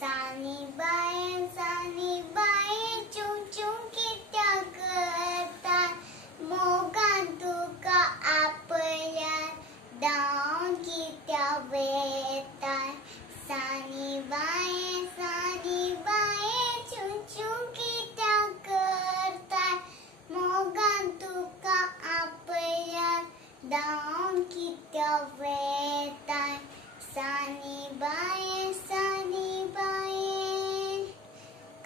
सानी बाय चुंग चुंग कित्या करताय मोगान तुका आपल्या दावन कित्या वेताय सानी बाय चुंग चुंग कित्या करताय मोगान तुका आपल्या दावन कित्या वेताय सानी बाय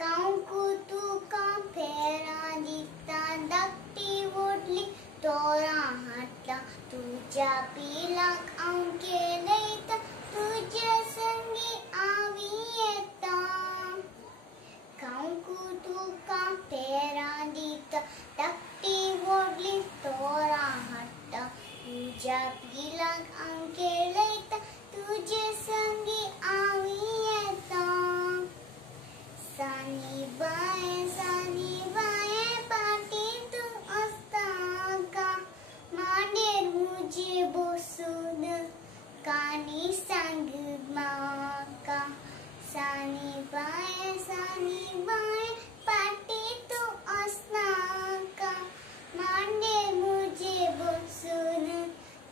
कांकू तुका फेरा दिता धाकटी व्हडली तोरां हाडटा तुज्या पिलाक हांव केलयता तुज्या संगी हांवी येता कांकू तुका फेरा दिता धाकटी व्हडली तोरां हाडटा तुज्या पिलाक हांव केलयता तुज्या संगी हांवी येता सानी बाय पाटीतून आसता मांडेर मुजे बसून काणी सांग म्हाका सानी बाय पाटीतून आसता मांडेर मुजे बसून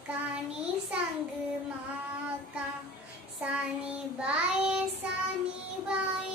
काणी सांग म्हाका सानी बाय सानी बाय